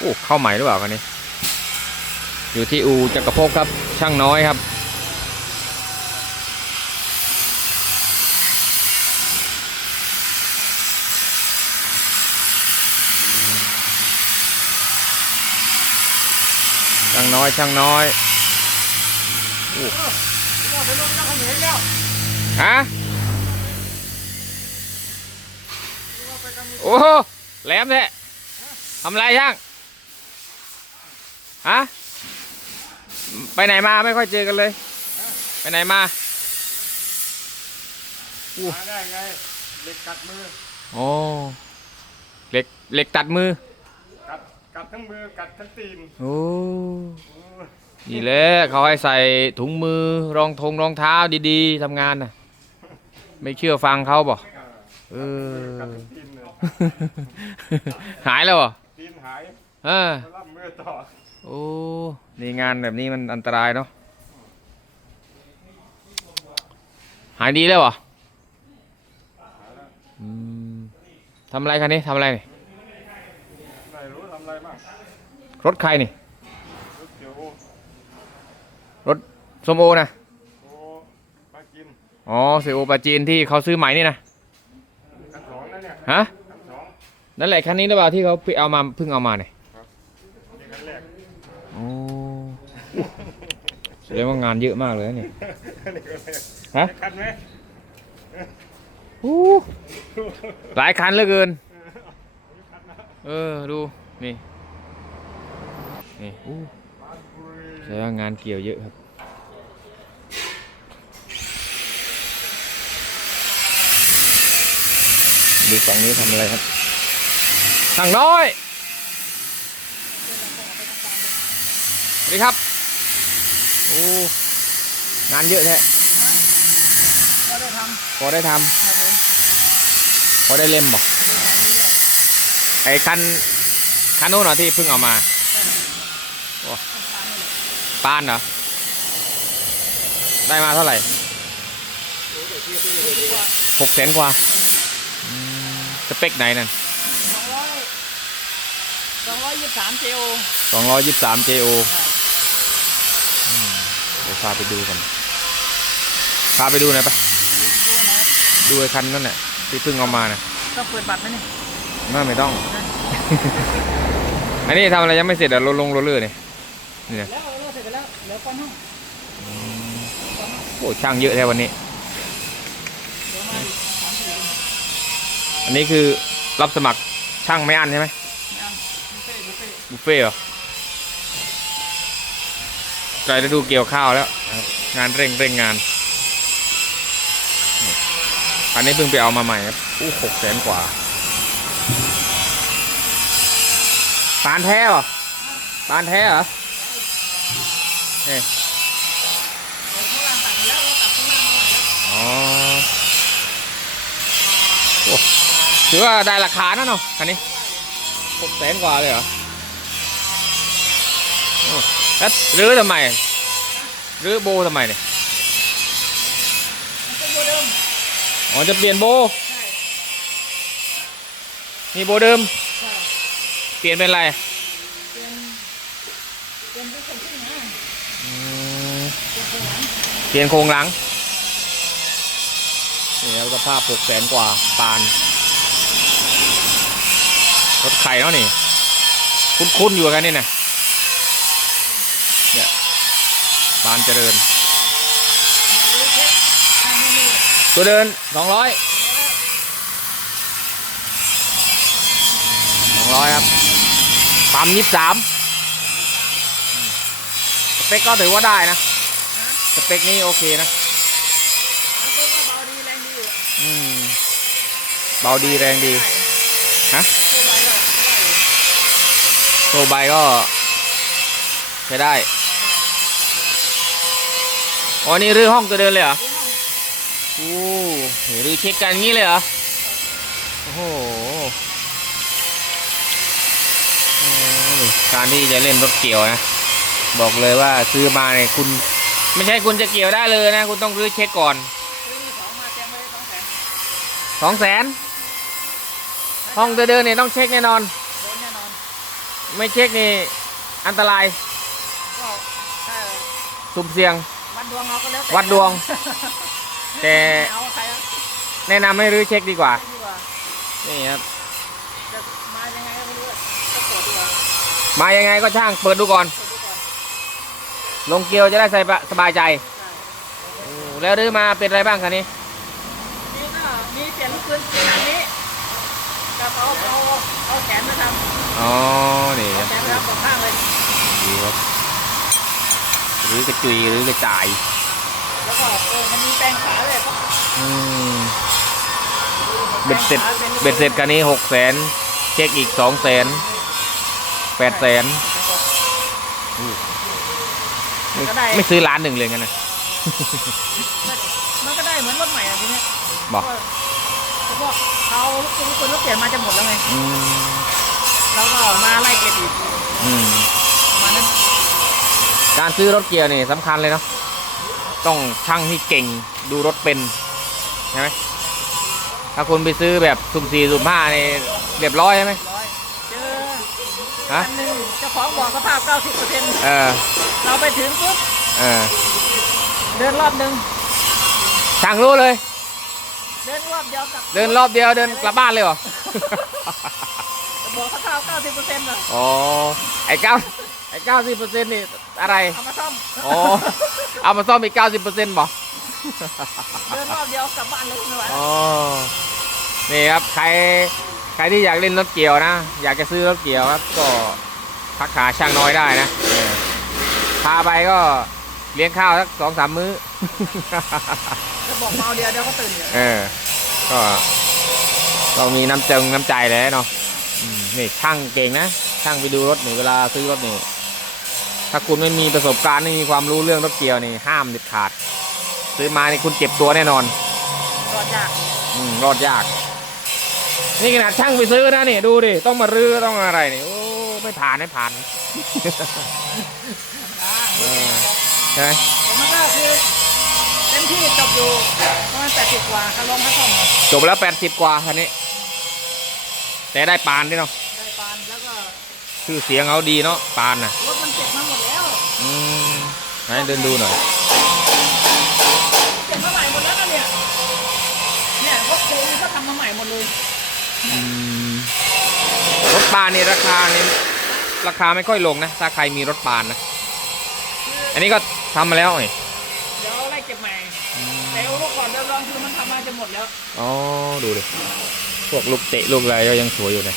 โอ้เข้าใหม่หรือเปล่าคันนี้ อยู่ที่อูจักรภพครับ ช่างน้อยครับ ช่างน้อยช่างน้อยโอ้ฮะโอ้โหแหลมแท้ทำไรช่าง ฮะไปไหนมาไม่ค่อยเจอกันเลย ไปไหนมามาได้ไงเหล็กกัดมือโอ้เหล็กเหล็กตัดมือ กัดกัดทั้งมือกัดทั้งตีนโอ้โอ้นี่แหละเขาให้ใส่ถุงมือรองทงรองเท้าดีๆทำงานน่ะ ไม่เชื่อฟังเขาบอกเออกัดทั้งตีนเลยหายแล้วเหรอตีนหายเออมาล่ำมือต่อ โอ้นี่งานแบบนี้มันอันตรายเนาะหายดีแล้วเหรออืมทำอะไรคันนี้ทำอะไรนี่ไม่รู้ทำอะไรบ้างรถใครนี่ รถเขียวสมโอนะโอ้มากินอ๋อเซโอปาจีนที่เขาซื้อใหม่นี่นะกันสองนะเนี่ยฮะกันสองนั่นแหละคันนี้หรือเปล่าที่เขาไปเอามาเพิ่งเอามาเนี่ย นี่กันแรก โอ้ แสดงว่างานเยอะมากเลยนะนี่นี่กันแรกฮะ คันไหมอู้หลายคันเหลือเกิน เออ ดู นี่ นี่อู้แสดงว่างานเกี่ยวเยอะครับ ดูฝั่งนี้ทำอะไรครับสั่งน้อย สวัสดีครับ โอ้งานเยอะแท้ก็ได้ทพอได้ทำครับผมำพอได้เล่มบอกไอ้คันคันนู้นเหรอที่เพิ่งเอามาโอ้ปานเหรอได้มาเท่าไหร่หกแสนกว่าอืมสเปคไหนนั่นสองร้อยสองร้อยยี่สิบสามเจโอสองร้อยยี่สิบสาม JO เดี๋ยวพาไปดูกันพาไปดูหน่อยปะดูไอ้คันนั่นแหละที่เพิ่งเอามานะต้องเปิดบัตรไหมเนี่ยไม่ไม่ต้อง อันนี้ทำอะไรยังไม่เสร็จอะลงลงโรลเลอร์เนี่ยนี่นะแล้วเราเสร็จไปแล้วเหลือก้อนห้องโอ้ช่างเยอะแท้วันนี้เหลือมาอีกสามสี่คนอันนี้คือรับสมัครช่างไม่อันใช่ไหมไม่เอาบุฟเฟ่ต์บุฟเฟ่ต์บุฟเฟ่ต์เหรอ ใกล้ฤดูเกี่ยวข้าวแล้วครับ งานเร่งเร่งงาน อันนี้เพิ่งไปเอามาใหม่ครับอู้หกแสนกว่าปานแท้เหรอปานแท้เหรอเอ้ยเดี๋ยวข้างล่างตัดไปแล้วเราตัดข้าแล้วอ๋อโอ้ถือว่าได้ราคานะเนาะคันนี้หกแสนกว่าเลยเหรอ แล้วรื้อทำไมรื้อโบทำไมเนี่ยเป็นโบเดิมอ๋อจะเปลี่ยนโบใช่มีโบเดิมใช่เปลี่ยนเป็นอะไรเป็นเป็นเป็นคนที่นะอืมเป็นคนหลังเปลี่ยนโครงหลังนี่แล้วสภาพหกแสนกว่าปานรถไข่เนาะนี่ คุ้นๆอยู่กันนี่นะเนี่ย ปานเจริญมาเลยเช็คทางนี้นี่ตัวเดินสองร้อยสองร้อยครับปั๊มยี่สามสเปคก็ถือว่าได้นะ สเปคนี้โอเคนะเอาเป็นว่าเบาดีแรงดีอยู่อืมเบาดีแรงดีฮะโคบายก็ได้อยู่โซใบก็ใช้ได้ อ๋อนี่รื้อห้องตัวเดินเลยเหรอเดี๋ยวห้องโอ้โหรื้อเช็คกันงี้เลยเหรอ โอ้โหโอ้ยการที่จะเล่นรถเกี่ยวนะ บอกเลยว่าซื้อมาเนี่ยคุณ ไม่ใช่คุณจะเกี่ยวได้เลยนะ คุณต้องรื้อเช็คก่อนซื้อมือสองมาแจ้งไว้สองแสนสองแสนห้องตัวเดินเนี่ยต้องเช็คแน่นอนโดนแน่นอนโไม่เช็คนี่อันตรายก็ถ้าสุ่มเสี่ยงวั ดดวงเราก็แล้วแต่วัดดวง แต่เอาใครอะแนะนำให้รื้อเช็คดีกว่า ดีกว่านี่ครับ จะมายังไงก็ไม่รู้อะก็ตรวจดีกว่ามายังไงก็ช่างเปิดดูก่อนตรวจดูก่อนลงเกียวจะได้ใส่สบายใจใช่โอ้แล้วรื้อมาเป็นอะไรบ้างคันนี้ นี่ก็มีเปลี่ยนลูกปืนอันนี้กับเอาเอาเอาแขนมาทำอ๋อ นี่คเอารับแขนมาทำสองข้างเลยดีครับ รื้อกระจุยรื้อกระจายแล้วก็เออมันมีแปรงขาเลยก็อืมเบ็ดเสร็จเบ็ดเสร็จคันนี้หกแสนเช็คอีกสองแสนแปดแสนมันก็ได้ไม่ซื้อล้านหนึ่งเลยงั้นนะมันก็ได้เหมือนรถใหม่อะทีเนี้ยบอกเพราะว่าเขาลูกปืนลูกปืนรถเปลี่ยนมาจะหมดแล้วไงอืมแล้วก็มาไล่เก็บอีกอืมประมาณนั้น การซื้อรถเกียร์นี่สำคัญเลยเนาะต้องช่างที่เก่งดูรถเป็นใช่ไหมถ้าคุณไปซื้อแบบสุ่มสี่สุ่มห้านี่เรียบร้อยใช่ไหมร้อยเจอฮะอันหนึ่งเจ้าของบอกสภาพ 90%เออเราไปถึงปุ๊บเออเดินรอบหนึ่งช่างรู้เลย เดินรอบเดียวกลับเดินรอบเดียวเดินกลับบ้านเลยเหรอ บอกสภาพ 90%เลยอ๋อไอ้เก้าไอ้เก้าสิบเปอร์เซ็นต์นี่ อะไร เอามาซ่อมอ๋อ เอามาซ่อมอีกเก้าสิบเปอร์เซ็นต์บอกเดินรอบเดียวกลับบ้านเลยไม่ไหวอ๋อ นี่ครับ ใคร ใครที่อยากเล่นรถเกี่ยวนะ อยากจะซื้อรถเกี่ยวครับ ก็ทักหาช่างน้อยได้นะเออพาไปก็เลี้ยงข้าวสักสองสามมื้อ จะบอกเมาเดียวเดี๋ยวก็ตื่นอยู่เออ ก็ต้องมีน้ำจงน้ำใจเลยเนาะอืมนี่ช่างเก่งนะ ช่างไปดูรถนี่เวลาซื้อรถนี่ ถ้าคุณไม่มีประสบการณ์ไม่มีความรู้เรื่องรถเกียวนี่ห้ามเด็ดขาด ซื้อมานี่คุณเจ็บตัวแน่นอน รอดยากอืมรอดยาก นี่ขนาดช่างไปซื้อนะนี่ดูดิต้องมารื้อต้องอะไรนี่โอ้ไม่ผ่านไม่ผ่านเออใช่ไหมผมมันก็คือเต็มที่จบอยู่ประมาณ80กว่าคันลงคันซ่อมเนี่ยจบแล้วแปดสิบกว่าคันนี้ แต่ได้ปานด้วยเนาะได้ปานแล้วก็ชื่อเสียงเขาดีเนาะปานน่ะรถมันเจ็บมาหมดแล้วอืม ไหนเดินดูหน่อยเจ็บมาใหม่หมดแล้วนะเนี่ย เนี่ยรถโครงก็ทำมาใหม่หมดเลยอืมรถปานนี่ราคานี่ราคาไม่ค่อยลงนะ ถ้าใครมีรถปานนะ อันนี้ก็ทำมาแล้วไงเดี๋ยวไล่เก็บใหม่แต่เอาลูกก่อนเดี๋ยวลองคือมันทำมาจะหมดแล้ว อ๋อ ดูดิ พวกลูกเตะลูกอะไรก็ยังสวยอยู่นะ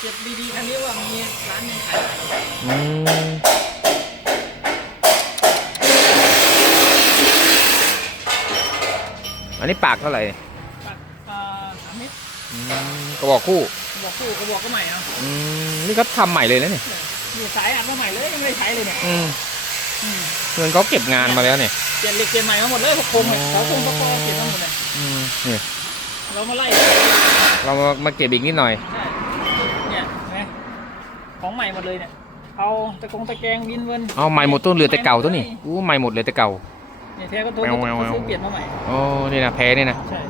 เจ็บดีๆคันนี้ว่ามีร้านหนึงขายอืม อันนี้ปากเท่าไหร่เนี่ยปักเอ่อสามเมตรอืมกระบอกคู่บอกคู่ก็บอกก็ใหม่เอาอืมนี่เขาทำใหม่เลยนะเนี่ยอยู่สายอัดมาใหม่เลยยังไม่ได้ใช้เลยเนี่ยอืมอืมเงินเขาเก็บงานมาแล้วเนี่ย เปลี่ยนเหล็กเปลี่ยนใหม่มาหมดเลยพวกโครงเนี่ยอ๋อเสาโครงตะกอเปลี่ยนมาหมดเลยอืมนี่เรามาไล่เรามามาเก็บอีกนิดหน่อย ใช่เนี่ยเห็นไหมของใหม่หมดเลยเนี่ยเอาตะกงตะแกรงดินเวินเอาใหม่หมดต้นเหลือแต่เก่าตัวนี่อู้ใหม่หมดเหลยแต่เก่า เนี่ยแท้ก็ตัวแมวแมวแมวซื้อเปลี่ยนมาใหม่ โอ้นี่นะแพ้นี่นะใช่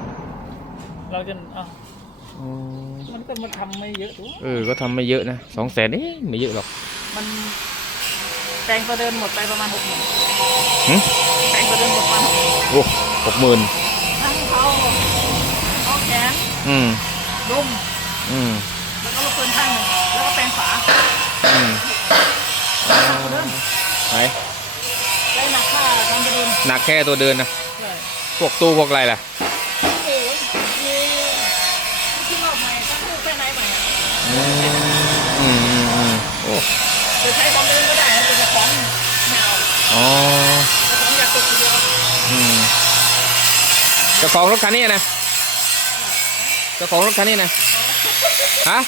เราจะเอาอืมมันก็มาทำไม่เยอะถูกเออ ก็ทำไม่เยอะนะสองแสนเอ๊ะไม่เยอะหรอก มันแปลงตัวเดินหมดไปประมาณหกหมื่นหึแปลงตัวเดินหมดประมาณหกหมื่นโอ้หกหมื่นทั้งเขาเอาแขนอืมดุมอืมแล้วก็ลูกปืนข้างหนึ่งแล้วก็แปลงฝาอืมหนักกว่าเดิมไหน ได้หนักค่าทำตัวเดิม หนักแค่ตัวเดินนะใช่พวกตู้พวกอะไรล่ะโอ้ยมีที่รอบใหม่ก็คือแค่ไหนใหม่อะอืมอืมอืมอืมโอ้จะใช้ของเดิมก็ได้นะเป็นเจ้าของแนวอ๋อเจ้าของอยากตกทีเดียวอืมเจ้าของรถคันนี้นะเจ้าของรถคันนี้นะฮะ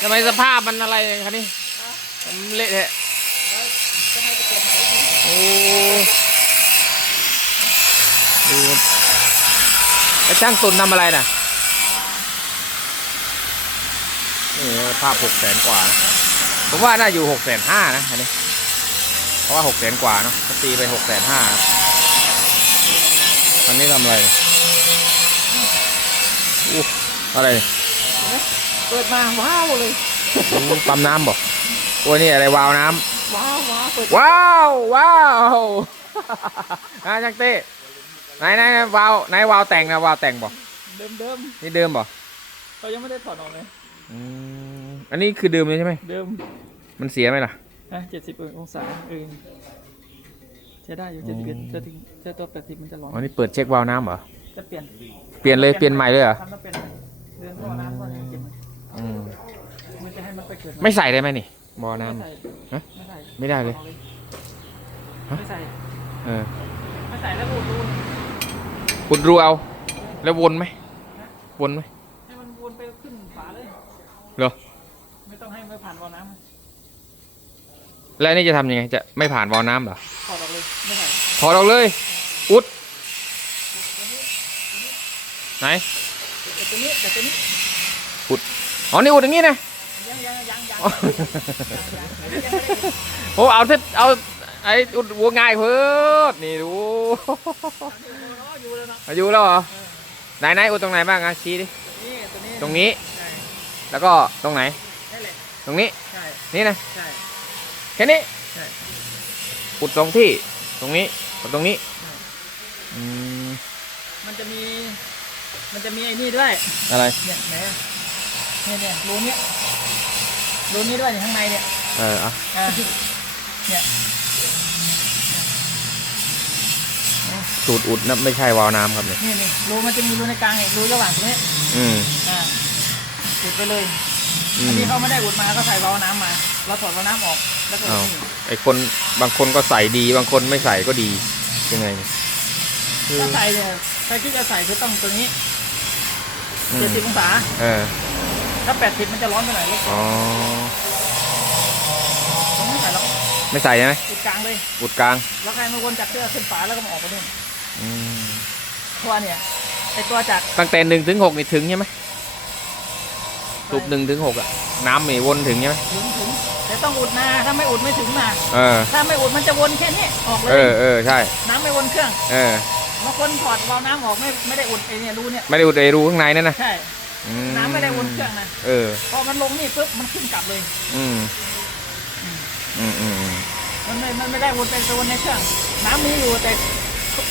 ทำไมสภาพมันอะไรคันนี้มันเละเทะจะให้ไปเก็บใหม่อีกทีโอ้ ดูแล้วช่างตุนทำอะไรน่ะนี่ภาพหกแสนกว่านะผมว่าน่าอยู่หกแสนห้านะอันนี้ เพราะว่าหกแสนกว่าเนาะก็ตีไปหกแสนห้าครับอันนี้ทำอะไรอู้อะไร เปิดมาว้าวเลยโอ้ปั๊มน้ำบ่โอ้ยนี่อะไรวาล์วน้ว้าวว้าวเปิดำว้าวว้าวอะจังเต้ ไหนไหนไหนวาล์วไหนวาล์วแต่งนะวาล์วแต่งบ่เดิมเดิมนี่เดิมบ่ๆเขายังไม่ได้ถอดออกเลยอืมอันนี้คือเดิมเลยใช่ไหมเดิมมันเสียไหมล่ะ นะเจ็ดสิบองศาเองใช้ได้อยู่อ๋เจ็ดสิบอจะถึงจะตัวแปดสิบมันจะร้อนอ๋อนี่เปิดเช็ควาล์วน้ำเหรอจะเปลี่ยนเปลี่ยนเลยเปลี่ยนใหม่เลยเหรอทำแล้วเปลี่ยนใหม่เดือนท่อน้ำก็ยังเก็บมันอืมมันจะให้มันไปเกิดไม่ใส่ได้ไหมนี่บ่อน้ ไม่ใส่ฮะไม่ใส่ไม่ได้เลยฮะไม่ใส่ำเออไม่ใส่แล้วบูด ดูขุดรูเอา แล้ววนไหมวนไหมให้มันวนไปขึ้นฝาเลยเหรอไม่ต้องให้มันผ่านบ่อน้แล้วนี่จะทำยังไงจะไม่ผ่านวาล์วน้ำเหรอำถอดออกเลยไม่ใส่ถอดออกเลย อุดไหนแต่ตัวนี้แต่ตัวนี้อ๋อนี่อุดอย่างงี้นะยังยังยังยังอ๋อยังยังยังไม่ได้โอ้เอาเสเอาไอ้อุดวัวง่ายเพิ่ดนี่ดูอยู่ แล้วเนาะอายุแล้วเหรอไหนไหนอุดตรงไหนบ้างอะชี้ดินี่ตัวนี้ตรงนี้ ใช่แล้วก็ตรงไหน นั่นแหละตรงนี้ใช่นี่นะใช่ แค่นี้ใช่อุดตรงที่ ตรงนี้กับตรงนี้อืมมันจะมี มันจะมีไอ้นี่ด้วย อะไรเนี่ยไหนอะเนี่ยเนี่ยรูเนี้ยรูนี้ด้วยเนี่ยข้างในเนี่ยเอออะอ่าเนี่ย สูตรอุดนะไม่ใช่วาล์วน้ำครับเนี่ยนี่นี่รูมันจะมีรูในกลางเนี่ยรูระหว่างตรงนี้อืม อ่าอุดไปเลยอือันมนี้เขาไม่ได้อุดมาก็ใส่วาล์วน้ำมาเราถอดวาล์วน้ำออกแล้วก็อ้าวนี่ไอคนบางคนก็ใส่ดี บางคนไม่ใส่ก็ดียังไงคือถ้าใส่เนี่ยใครที่จะใส่คือต้องตัวนี้อืเจ็ดมสิบองศาเออถ้าแปดสิบมันจะร้อนไปหน่อยลูกอ๋อต้องไม่ใส่หรอกไม่ใส่ใช่ไหม อุดกลางเลย อุดกลาง แล้วใครมาวนจากเสื้อขึ้นฝาแล้วก็มาออกไปนู่น อืมเพราะว่าเนี่ยไอตัวจากตั้งแต่หนึ่งถึงหกนี่ถึงใช่ไหมสูบหนึ่งถึงหกอะน้ำมีวนถึงใช่ไหมถึงถึงแต่ต้องอุดนะถ้าไม่อุดไม่ถึงนะเออ ถ้าไม่อุดมันจะวนแค่นี้ออกเลเอยอเออใช่ น้ำไม่วนเครื่องเออบางคนถอดวาล์วน้ำออกไม่ไม่ได้อุดไอเนี่ยรูเนี่ยไม่ได้อุดไอรูข้างในนั่นนะใช่ อืน้ำไม่ได้วนเครื่องนะเออ พอมันลงนี่ปุ๊บมันขึ้นกลับเลย อืมอืมอืมอืมมันไม่มันไม่ได้วนไปวนในเครื่อง น้ำมีอยู่แต่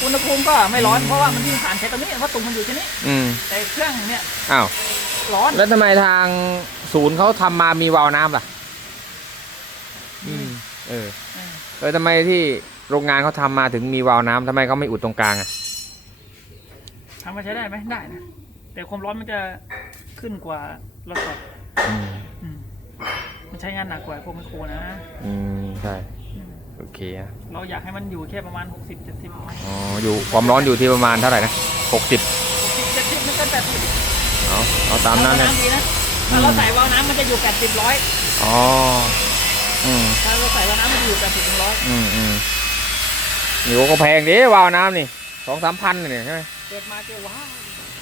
อุณหภูมิก็ไม่ร้อนเพราะว่ามันวิ่งผ่านแค่ตรงนี้เพราะตุ่มมันอยู่แค่นี้อืมแต่เครื่องเนี่ยอ้าวร้อนแล้วทำไมทางศูนย์เขาทำมามีวาล์วน้ำล่ะ อืมเออเออเออทำไมที่โรงงานเขาทำมาถึงมีวาล์วน้ำทำไมเขาไม่อุดตรงกลางอะทำมาใช้ได้ไหมได้นะแต่ความร้อนมันจะขึ้นกว่าเราถอดอืมอืมมันใช้งานหนักกว่าพวกไมโครนะ อืม ใช่อืม โอเคอะเราอยากให้มันอยู่แค่ประมาณ 60 70อ๋ออยู่ความร้อนอยู่ที่ประมาณเท่าไหร่นะหกสิบ60 70ไม่เกิน80เอาเอาตามนั้นนะเอดีนะถ้าเราใส่วาล์วน้ำมันจะอยู่80ร้อยอ๋ออืมถ้าเราใส่วาล์วน้ำมันจะอยู่80ถึงร้อยอืมอืมนี่ก็แพงดิวาล์วน้ำนี่สองสามพันเนี่ยใช่ไหมเกิดมาเจอว้าว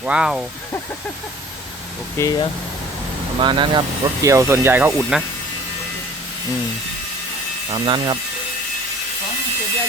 ว้าว โอเคอะประมาณนั้นครับ รถเกี่ยวส่วนใหญ่เขาอุดนะ อืม ตามนั้นครับ que ya